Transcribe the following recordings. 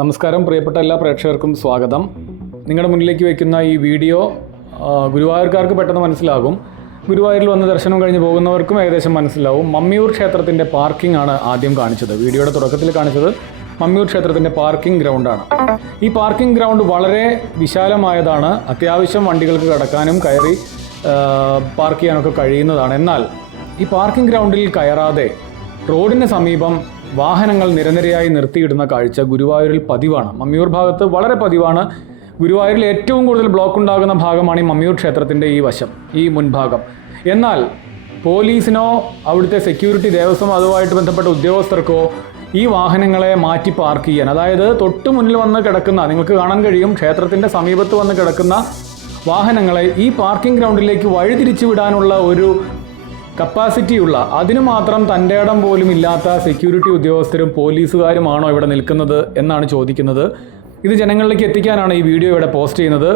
നമസ്കാരം, പ്രിയപ്പെട്ട എല്ലാ പ്രേക്ഷകർക്കും സ്വാഗതം. നിങ്ങളുടെ മുന്നിലേക്ക് വയ്ക്കുന്ന ഈ വീഡിയോ ഗുരുവായൂർക്കാർക്ക് പെട്ടെന്ന് മനസ്സിലാകും. ഗുരുവായൂരിൽ വന്ന് ദർശനം കഴിഞ്ഞ് പോകുന്നവർക്കും ഏകദേശം മനസ്സിലാവും. മമ്മിയൂർ ക്ഷേത്രത്തിൻ്റെ പാർക്കിംഗ് ആണ് ആദ്യം കാണിച്ചത്. വീഡിയോയുടെ തുടക്കത്തിൽ കാണിച്ചത് മമ്മിയൂർ ക്ഷേത്രത്തിൻ്റെ പാർക്കിംഗ് ഗ്രൗണ്ടാണ്. ഈ പാർക്കിംഗ് ഗ്രൗണ്ട് വളരെ വിശാലമായതാണ്. അത്യാവശ്യം വണ്ടികൾക്ക് കടക്കാനും കയറി പാർക്ക് ചെയ്യാനൊക്കെ കഴിയുന്നതാണ്. എന്നാൽ ഈ പാർക്കിംഗ് ഗ്രൗണ്ടിൽ കയറാതെ റോഡിന് സമീപം വാഹനങ്ങൾ നിരനിരയായി നിർത്തിയിടുന്ന കാഴ്ച ഗുരുവായൂരിൽ പതിവാണ്. മമ്മിയൂർ ഭാഗത്ത് വളരെ പതിവാണ്. ഗുരുവായൂരിൽ ഏറ്റവും കൂടുതൽ ബ്ലോക്ക് ഉണ്ടാകുന്ന ഭാഗമാണ് ഈ മമ്മിയൂർ ക്ഷേത്രത്തിൻ്റെ ഈ വശം, ഈ മുൻഭാഗം. എന്നാൽ പോലീസിനോ അവിടുത്തെ സെക്യൂരിറ്റി, ദേവസ്വം അതുമായിട്ട് ബന്ധപ്പെട്ട ഉദ്യോഗസ്ഥർക്കോ ഈ വാഹനങ്ങളെ മാറ്റി പാർക്ക് ചെയ്യാൻ, അതായത് തൊട്ട് മുന്നിൽ വന്ന് കിടക്കുന്ന, നിങ്ങൾക്ക് കാണാൻ കഴിയും, ക്ഷേത്രത്തിൻ്റെ സമീപത്ത് വന്ന് കിടക്കുന്ന വാഹനങ്ങളെ ഈ പാർക്കിംഗ് ഗ്രൗണ്ടിലേക്ക് വഴിതിരിച്ചു വിടാനുള്ള ഒരു കപ്പാസിറ്റിയുള്ള, അതിനു മാത്രം തൻ്റെ ഇടം പോലും ഇല്ലാത്ത സെക്യൂരിറ്റി ഉദ്യോഗസ്ഥരും പോലീസുകാരുമാണോ ഇവിടെ നിൽക്കുന്നത് എന്നാണ് ചോദിക്കുന്നത്. ഇത് ജനങ്ങളിലേക്ക് എത്തിക്കാനാണ് ഈ വീഡിയോ ഇവിടെ പോസ്റ്റ് ചെയ്യുന്നത്.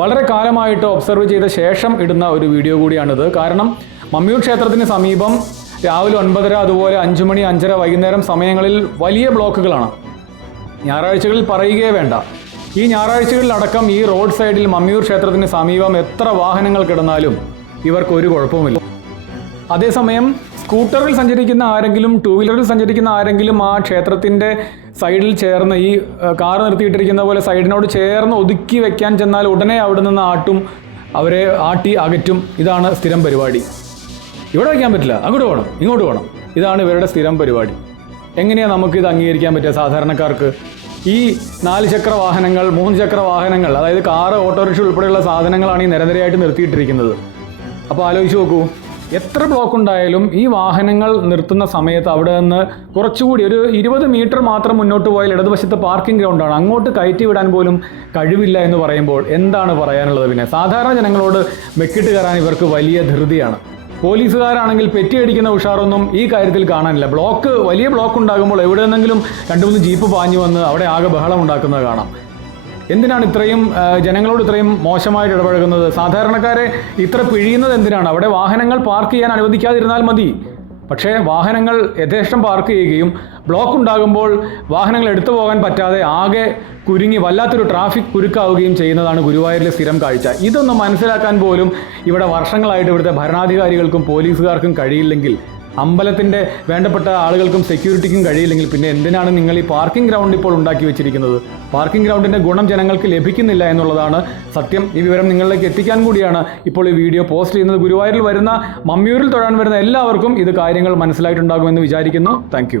വളരെ കാലമായിട്ട് ഒബ്സർവ് ചെയ്ത ശേഷം ഇടുന്ന ഒരു വീഡിയോ കൂടിയാണിത്. കാരണം മമ്മിയൂർ ക്ഷേത്രത്തിന് സമീപം രാവിലെ 9:30, അതുപോലെ 5 മണി, 5:30 വൈകുന്നേരം സമയങ്ങളിൽ വലിയ ബ്ലോക്കുകളാണ്. ഞായറാഴ്ചകളിൽ പറയുകയേ വേണ്ട. ഈ ഞായറാഴ്ചകളിലടക്കം ഈ റോഡ് സൈഡിൽ മമ്മിയൂർ ക്ഷേത്രത്തിന് സമീപം എത്ര വാഹനങ്ങൾ കിടന്നാലും ഇവർക്ക് ഒരു കുഴപ്പവുമില്ല. അതേസമയം സ്കൂട്ടറിൽ സഞ്ചരിക്കുന്ന ആരെങ്കിലും, ടൂ വീലറിൽ സഞ്ചരിക്കുന്ന ആരെങ്കിലും ആ ക്ഷേത്രത്തിൻ്റെ സൈഡിൽ ചേർന്ന്, ഈ കാർ നിർത്തിയിട്ടിരിക്കുന്ന പോലെ സൈഡിനോട് ചേർന്ന് ഒതുക്കി വെക്കാൻ ചെന്നാൽ ഉടനെ അവിടെ നിന്ന് അവരെ ആട്ടി അകറ്റും. ഇതാണ് സ്ഥിരം പരിപാടി. ഇവിടെ വയ്ക്കാൻ പറ്റില്ല, അങ്ങോട്ട് പോകണം, ഇങ്ങോട്ട് പോകണം. ഇതാണ് ഇവരുടെ സ്ഥിരം പരിപാടി. എങ്ങനെയാണ് നമുക്കിത് അംഗീകരിക്കാൻ പറ്റുക സാധാരണക്കാർക്ക്? ഈ 4 ചക്ര വാഹനങ്ങൾ, 3 ചക്ര വാഹനങ്ങൾ, അതായത് കാറ്, ഓട്ടോറിക്ഷ ഉൾപ്പെടെയുള്ള സാധനങ്ങളാണ് ഈ നിരനിരയായിട്ട് നിർത്തിയിട്ടിരിക്കുന്നത്. അപ്പോൾ ആലോചിച്ച് നോക്കൂ, എത്ര ബ്ലോക്ക് ഉണ്ടായാലും ഈ വാഹനങ്ങൾ നിർത്തുന്ന സമയത്ത് അവിടെ നിന്ന് കുറച്ചുകൂടി ഒരു 20 മീറ്റർ മാത്രം മുന്നോട്ട് പോയാൽ ഇടതുവശത്ത് പാർക്കിംഗ് ഗ്രൗണ്ടാണ്. അങ്ങോട്ട് കയറ്റി വിടാൻ പോലും കഴിവില്ല എന്ന് പറയുമ്പോൾ എന്താണ് പറയാനുള്ളത്? പിന്നെ സാധാരണ ജനങ്ങളോട് മെക്കിട്ട് കയറാൻ ഇവർക്ക് വലിയ ധൃതിയാണ്. പോലീസുകാരാണെങ്കിൽ പെറ്റിയടിക്കുന്ന ഉഷാറൊന്നും ഈ കാര്യത്തിൽ കാണാനില്ല. വലിയ ബ്ലോക്ക് ഉണ്ടാകുമ്പോൾ എവിടെ നിന്നെങ്കിലും 2-3 ജീപ്പ് പാഞ്ഞു വന്ന് അവിടെ ആകെ ബഹളം ഉണ്ടാക്കുന്നത് കാണാം. എന്തിനാണ് ജനങ്ങളോട് ഇത്രയും മോശമായിട്ട് ഇടപഴകുന്നത്? സാധാരണക്കാരെ ഇത്ര പിഴിയുന്നത് എന്തിനാണ്? അവിടെ വാഹനങ്ങൾ പാർക്ക് ചെയ്യാൻ അനുവദിക്കാതിരുന്നാൽ മതി. പക്ഷേ വാഹനങ്ങൾ യഥേഷ്ടം പാർക്ക് ചെയ്യുകയും ബ്ലോക്ക് ഉണ്ടാകുമ്പോൾ വാഹനങ്ങൾ എടുത്തു പോകാൻ പറ്റാതെ ആകെ കുരുങ്ങി വല്ലാത്തൊരു ട്രാഫിക് കുരുക്കാവുകയും ചെയ്യുന്നതാണ് ഗുരുവായൂരിലെ സ്ഥിരം കാഴ്ച. ഇതൊന്നും മനസ്സിലാക്കാൻ പോലും ഇവിടെ വർഷങ്ങളായിട്ട് ഇവിടുത്തെ ഭരണാധികാരികൾക്കും പോലീസുകാർക്കും കഴിയില്ലെങ്കിൽ, അമ്പലത്തിൻ്റെ വേണ്ടപ്പെട്ട ആളുകൾക്കും സെക്യൂരിറ്റിക്കും കഴിയില്ലെങ്കിൽ, പിന്നെ എന്തിനാണ് നിങ്ങൾ ഈ പാർക്കിംഗ് ഗ്രൗണ്ട് ഇപ്പോൾ ഉണ്ടാക്കി വെച്ചിരിക്കുന്നത്? പാർക്കിംഗ് ഗ്രൗണ്ടിൻ്റെ ഗുണം ജനങ്ങൾക്ക് ലഭിക്കുന്നില്ല എന്നുള്ളതാണ് സത്യം. ഈ വിവരം നിങ്ങളിലേക്ക് എത്തിക്കാൻ കൂടിയാണ് ഇപ്പോൾ ഈ വീഡിയോ പോസ്റ്റ് ചെയ്യുന്നത്. ഗുരുവായൂരിൽ വരുന്ന, മമ്മിയൂരിൽ തൊഴാൻ വരുന്ന എല്ലാവർക്കും ഇത് കാര്യങ്ങൾ മനസ്സിലായിട്ടുണ്ടാകുമെന്ന് വിചാരിക്കുന്നു. താങ്ക്